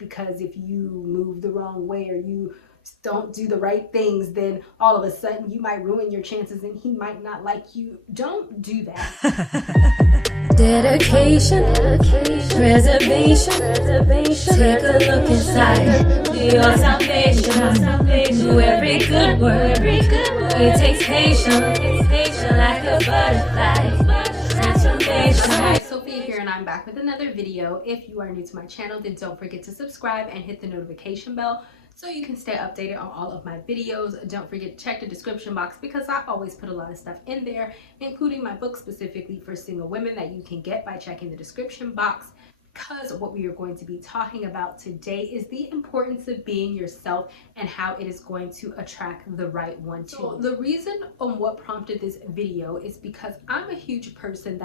because if you move the wrong way or you don't do the right things, then all of a sudden you might ruin your chances and he might not like you. Don't do that. Dedication, preservation, take a look inside your salvation. Do every good work, it takes patience, like a butterfly, transformation. Hi, Sophie here, and I'm back with another video. If you are new to my channel, then don't forget to subscribe and hit the notification bell so you can stay updated on all of my videos. Don't forget to check the description box because I always put a lot of stuff in there, including my book specifically for single women that you can get by checking the description box. Because what we are going to be talking about today is the importance of being yourself and how it is going to attract the right one too. So the reason on what prompted this video is because I'm a huge person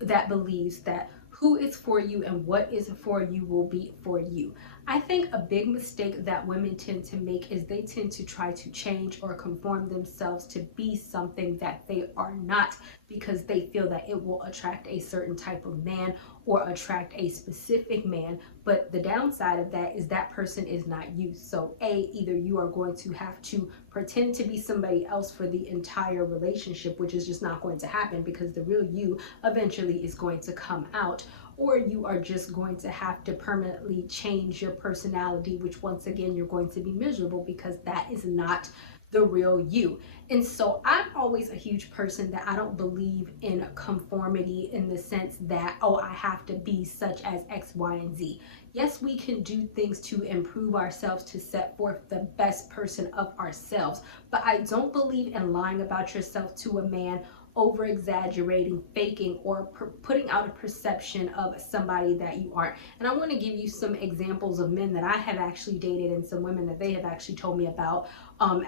that believes that who is for you and what is for you will be for you. I think a big mistake that women tend to make is they tend to try to change or conform themselves to be something that they are not because they feel that it will attract a certain type of man or attract a specific man. But the downside of that is that person is not you. So either you are going to have to pretend to be somebody else for the entire relationship, which is just not going to happen because the real you eventually is going to come out, or you are just going to have to permanently change your personality, which once again, you're going to be miserable because that is not the real you. And so I'm always a huge person that I don't believe in conformity in the sense that, oh, I have to be such as X, Y, and Z. Yes, we can do things to improve ourselves, to set forth the best person of ourselves, but I don't believe in lying about yourself to a man, over exaggerating, faking, or putting out a perception of somebody that you aren't. And I want to give you some examples of men that I have actually dated and some women that they have actually told me about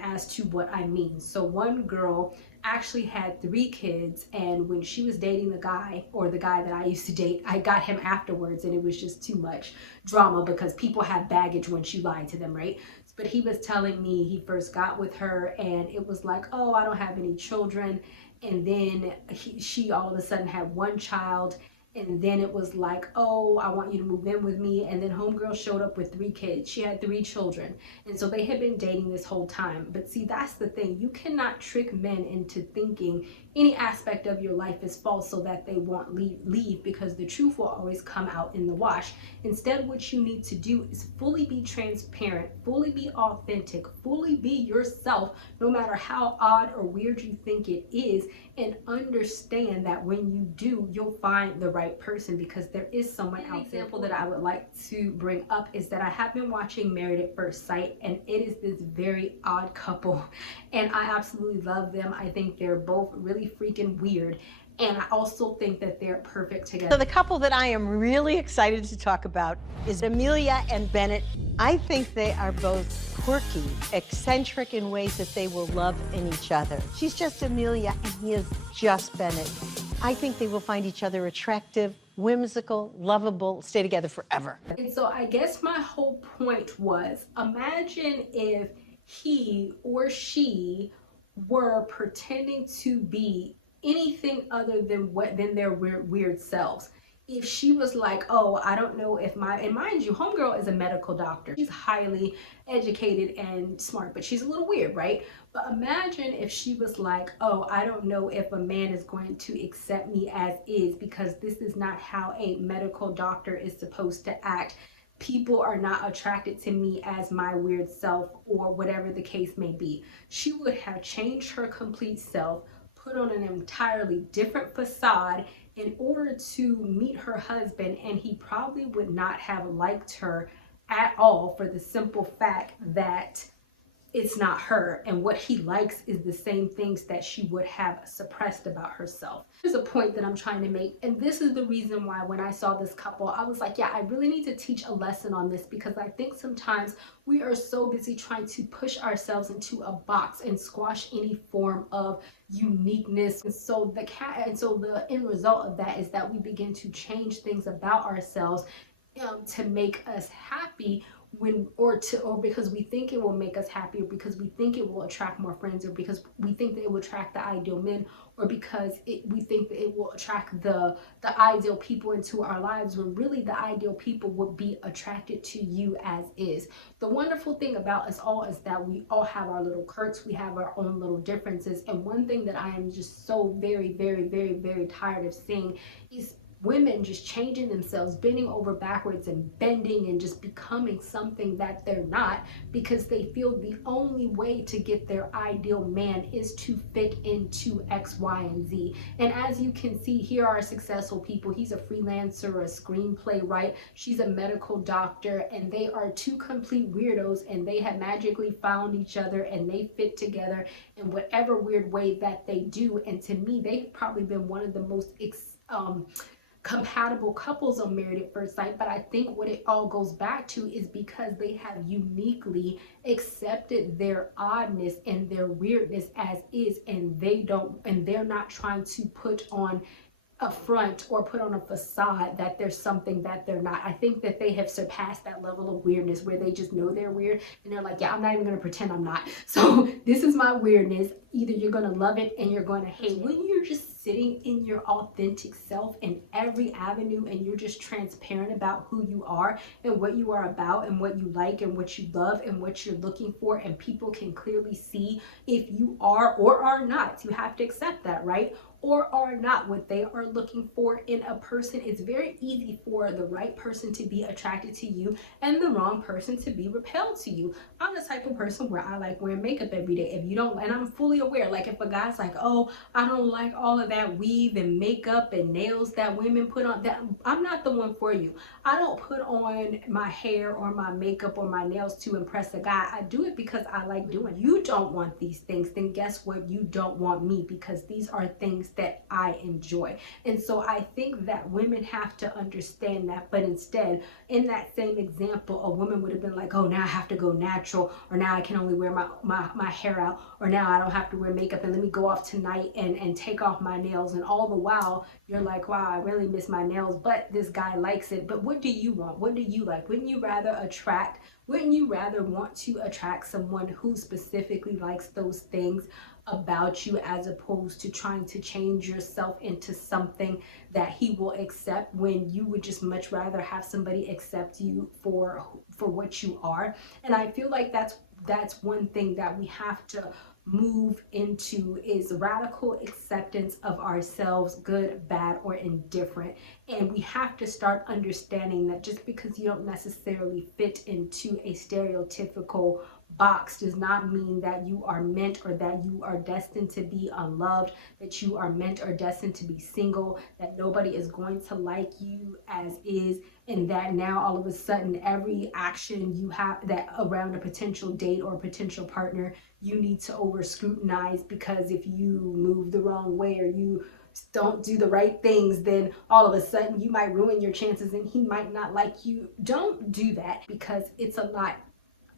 as to what I mean. So one girl actually had 3 kids, and when she was dating the guy that I used to date, I got him afterwards, and it was just too much drama because people have baggage once you lie to them, right? But he was telling me he first got with her and it was like, oh, I don't have any children. And then she all of a sudden had 1 child. And then it was like, oh, I want you to move in with me. And then homegirl showed up with 3 kids. She had 3 children. And so they had been dating this whole time. But see, that's the thing. You cannot trick men into thinking any aspect of your life is false so that they won't leave, because the truth will always come out in the wash. Instead, what you need to do is fully be transparent, fully be authentic, fully be yourself, no matter how odd or weird you think it is, and understand that when you do, you'll find the right person, because there is someone out there. An example that I would like to bring up is that I have been watching Married at First Sight, and it is this very odd couple, and I absolutely love them. I think they're both really freaking weird, and I also think that they're perfect together. So the couple that I am really excited to talk about is Amelia and Bennet. I think they are both quirky, eccentric in ways that they will love in each other. She's just Amelia and he is just Bennet. I think they will find each other attractive, whimsical, lovable, stay together forever. And so I guess my whole point was, imagine if he or she were pretending to be anything other than their weird selves. If she was like, oh, I don't know if and mind you, homegirl is a medical doctor. She's highly educated and smart, but she's a little weird, right? But imagine if she was like, oh, I don't know if a man is going to accept me as is, because this is not how a medical doctor is supposed to act. People are not attracted to me as my weird self, or whatever the case may be. She would have changed her complete self, put on an entirely different facade in order to meet her husband, and he probably would not have liked her at all, for the simple fact that it's not her, and what he likes is the same things that she would have suppressed about herself. There's a point that I'm trying to make, and this is the reason why when I saw this couple, I was like, yeah, I really need to teach a lesson on this, because I think sometimes we are so busy trying to push ourselves into a box and squash any form of uniqueness. And so the end result of that is that we begin to change things about ourselves to make us happy, or because we think it will make us happy, or because we think it will attract more friends, or because we think that it will attract the ideal men, or because we think that it will attract the ideal people into our lives, when really the ideal people would be attracted to you as is. The wonderful thing about us all is that we all have our little quirks, we have our own little differences. And one thing that I am just so very, very, very, very tired of seeing is women just changing themselves, bending over backwards and bending and just becoming something that they're not, because they feel the only way to get their ideal man is to fit into X, Y, and Z. And as you can see, here are successful people. He's a freelancer, a screenplay writer, she's a medical doctor, and they are two complete weirdos, and they have magically found each other and they fit together in whatever weird way that they do. And to me, they've probably been one of the most compatible couples on Married at First Sight. But I think what it all goes back to is because they have uniquely accepted their oddness and their weirdness as is, and they're not trying to put on a front or put on a facade that there's something that they're not. I think that they have surpassed that level of weirdness where they just know they're weird and they're like, yeah, I'm not even gonna pretend I'm not. So this is my weirdness. Either you're gonna love it and you're gonna hate it. When you're just sitting in your authentic self in every avenue, and you're just transparent about who you are and what you are about and what you like and what you love and what you're looking for, and people can clearly see if you are or are not. You have to accept that, right? Or are not what they are looking for in a person. It's very easy for the right person to be attracted to you and the wrong person to be repelled to you. I'm the type of person where I like wearing makeup every day. If you don't, and I'm fully aware, like if a guy's like, oh, I don't like all of that weave and makeup and nails that women put on, that I'm not the one for you. I don't put on my hair or my makeup or my nails to impress a guy. I do it because I like doing it. You don't want these things, then guess what? You don't want me, because these are things that I enjoy. And so I think that women have to understand that. But instead, in that same example, a woman would have been like, oh, now I have to go natural, or now I can only wear my hair out, or now I don't have to wear makeup, and let me go off tonight and take off my nails. And all the while you're like, wow, I really miss my nails, but this guy likes it. But what do you want? What do you like? Wouldn't you rather want to attract someone who specifically likes those things about you, as opposed to trying to change yourself into something that he will accept, when you would just much rather have somebody accept you for what you are? And I feel like that's one thing that we have to move into, is radical acceptance of ourselves, good, bad, or indifferent. And we have to start understanding that just because you don't necessarily fit into a stereotypical box does not mean that you are meant, or that you are destined to be unloved, that you are meant or destined to be single, that nobody is going to like you as is, and that now all of a sudden every action you have that around a potential date or a potential partner, you need to over scrutinize, because if you move the wrong way or you don't do the right things, then all of a sudden you might ruin your chances and he might not like you. Don't do that, because it's a lot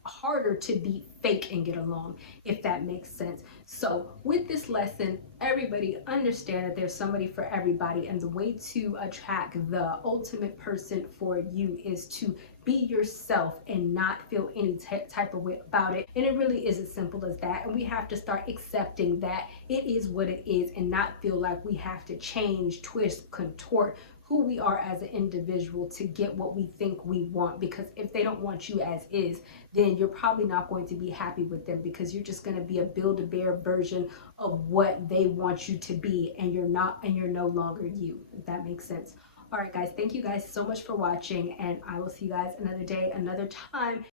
harder to be fake and get along, if that makes sense. So with this lesson, everybody understand that there's somebody for everybody, and the way to attract the ultimate person for you is to be yourself and not feel any type of way about it. And it really is as simple as that. And we have to start accepting that it is what it is, and not feel like we have to change, twist, contort who we are as an individual to get what we think we want. Because if they don't want you as is, then you're probably not going to be happy with them, because you're just going to be a Build-A-Bear version of what they want you to be, and you're not, and you're no longer you, if that makes sense. All right, guys, thank you guys so much for watching, and I will see you guys another day, another time.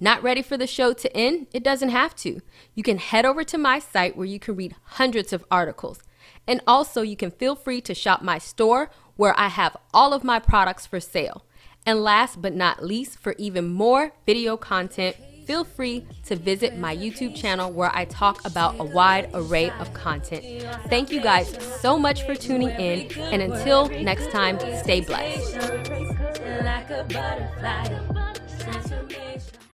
Not ready for the show to end? It doesn't have to. You can head over to my site where you can read hundreds of articles. And also you can feel free to shop my store where I have all of my products for sale. And last but not least, for even more video content, feel free to visit my YouTube channel where I talk about a wide array of content. Thank you guys so much for tuning in, and until next time, stay blessed. Like a butterfly.